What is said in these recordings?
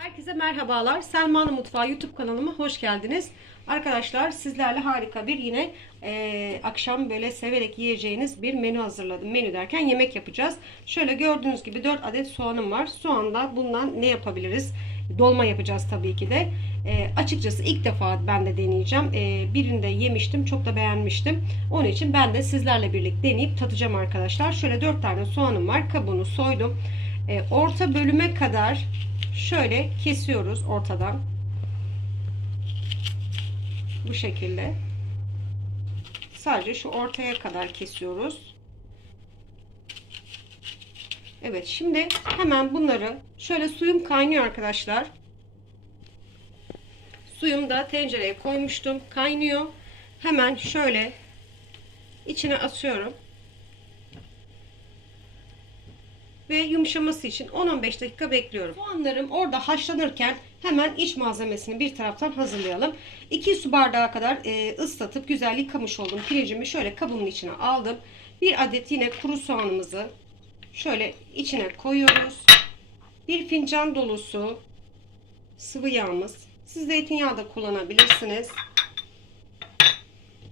Herkese merhabalar. Selma'nın Mutfağı YouTube kanalıma hoş geldiniz. Arkadaşlar sizlerle harika bir yine e, akşam böyle severek yiyeceğiniz bir menü hazırladım. Menü derken yemek yapacağız. Şöyle gördüğünüz gibi 4 adet soğanım var. Soğanda bundan ne yapabiliriz? Dolma yapacağız tabii ki de. E, açıkçası ilk defa ben de deneyeceğim. E, birinde yemiştim. Çok da beğenmiştim. Onun için ben de sizlerle birlikte deneyip tadacağım arkadaşlar. Şöyle 4 tane soğanım var. Kabuğunu soydum. E, orta bölüme kadar şöyle kesiyoruz ortadan. Bu şekilde. Sadece şu ortaya kadar kesiyoruz. Evet şimdi hemen bunları şöyle suyum kaynıyor arkadaşlar. Suyum da tencereye koymuştum. Kaynıyor. Hemen şöyle içine atıyorum. Ve yumuşaması için 10-15 dakika bekliyorum. Soğanlarım orada haşlanırken hemen iç malzemesini bir taraftan hazırlayalım. 2 su bardağı kadar e, ıslatıp güzel yıkamış olduğum pirincimi şöyle kabımın içine aldım. Bir adet yine kuru soğanımızı şöyle içine koyuyoruz. Bir fincan dolusu sıvı yağımız. Siz zeytinyağı da kullanabilirsiniz.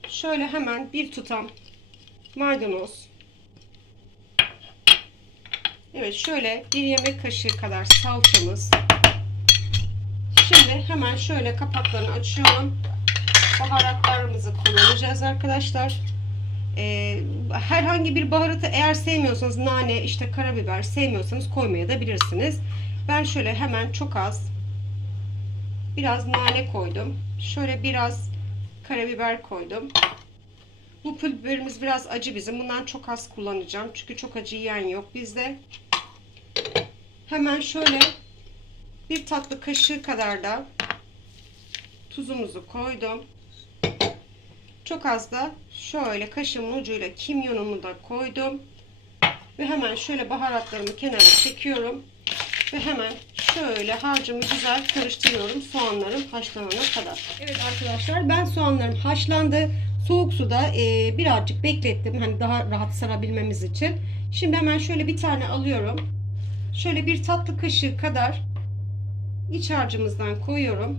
Şöyle hemen bir tutam maydanoz Evet şöyle bir yemek kaşığı kadar salçamız. Şimdi hemen şöyle kapaklarını açıyorum. Baharatlarımızı kullanacağız arkadaşlar. Ee, herhangi bir baharatı eğer sevmiyorsanız nane işte karabiber sevmiyorsanız koymaya da bilirsiniz. Ben şöyle hemen çok az biraz nane koydum. Şöyle biraz karabiber koydum. Bu pul biberimiz biraz acı bizim. Bundan çok az kullanacağım. Çünkü çok acı yiyen yok bizde. Hemen şöyle bir tatlı kaşığı kadar da tuzumuzu koydum. Çok az da şöyle kaşığımın ucuyla kimyonumu da koydum. Ve hemen şöyle baharatlarımı kenara çekiyorum. Ve hemen şöyle harcımı güzel karıştırıyorum soğanlarım haşlanana kadar. Evet arkadaşlar ben soğanlarım haşlandı. Soğuk suda e, birazcık beklettim. Hani daha rahat sarabilmemiz için. Şimdi hemen şöyle bir tane alıyorum. Şöyle bir tatlı kaşığı kadar iç harcımızdan koyuyorum.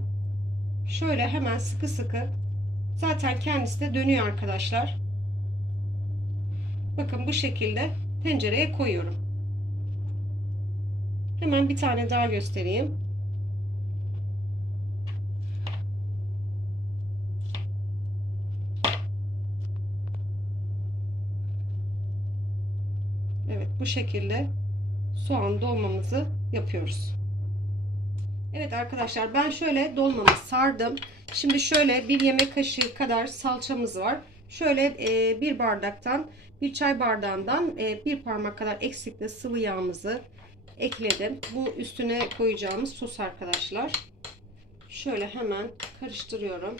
Şöyle hemen sıkı sıkı. Zaten kendisi de dönüyor arkadaşlar. Bakın bu şekilde tencereye koyuyorum. Hemen bir tane daha göstereyim. Evet bu şekilde soğan dolmamızı yapıyoruz. Evet arkadaşlar ben şöyle dolmamı sardım. Şimdi şöyle bir yemek kaşığı kadar salçamız var. Şöyle e, bir bardaktan bir çay bardağından e, bir parmak kadar eksikli sıvı yağımızı ekledim. Bu üstüne koyacağımız sos arkadaşlar. Şöyle hemen karıştırıyorum.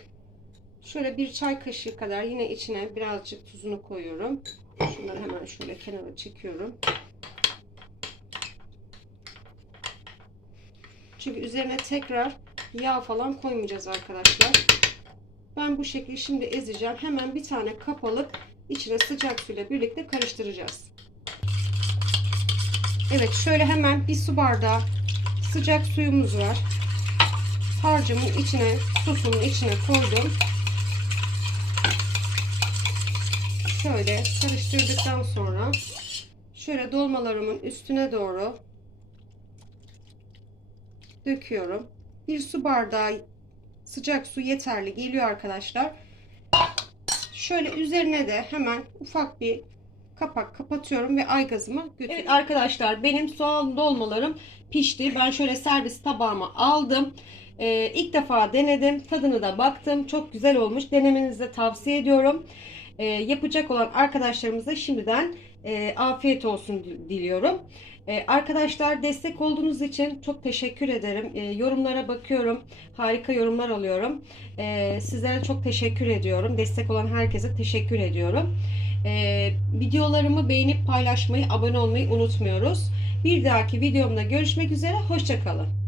Şöyle bir çay kaşığı kadar yine içine birazcık tuzunu koyuyorum. Şunları hemen şöyle kenara çekiyorum. Çünkü üzerine tekrar yağ falan koymayacağız arkadaşlar. Ben bu şekilde şimdi ezeceğim. Hemen bir tane kap alıp içine sıcak suyla birlikte karıştıracağız. Evet şöyle hemen bir su bardağı sıcak suyumuz var. Harcımın içine, sosumun içine koydum. Şöyle karıştırdıktan sonra şöyle dolmalarımın üstüne doğru döküyorum. Bir su bardağı sıcak su yeterli geliyor arkadaşlar. Şöyle üzerine de hemen ufak bir kapak kapatıyorum ve aygazıma götürüyorum. Evet arkadaşlar benim soğan dolmalarım pişti. Ben şöyle servis tabağıma aldım. Ee, ilk defa denedim. Tadını da baktım. Çok güzel olmuş. Denemenizi de tavsiye ediyorum. Ee, yapacak olan arkadaşlarımıza şimdiden e, afiyet olsun diliyorum. Ee, arkadaşlar destek olduğunuz için çok teşekkür ederim. Ee, yorumlara bakıyorum. Harika yorumlar alıyorum. Ee, sizlere çok teşekkür ediyorum. Destek olan herkese teşekkür ediyorum. Videolarımı beğenip paylaşmayı, abone olmayı unutmuyoruz. Bir dahaki videomda görüşmek üzere. Hoşçakalın.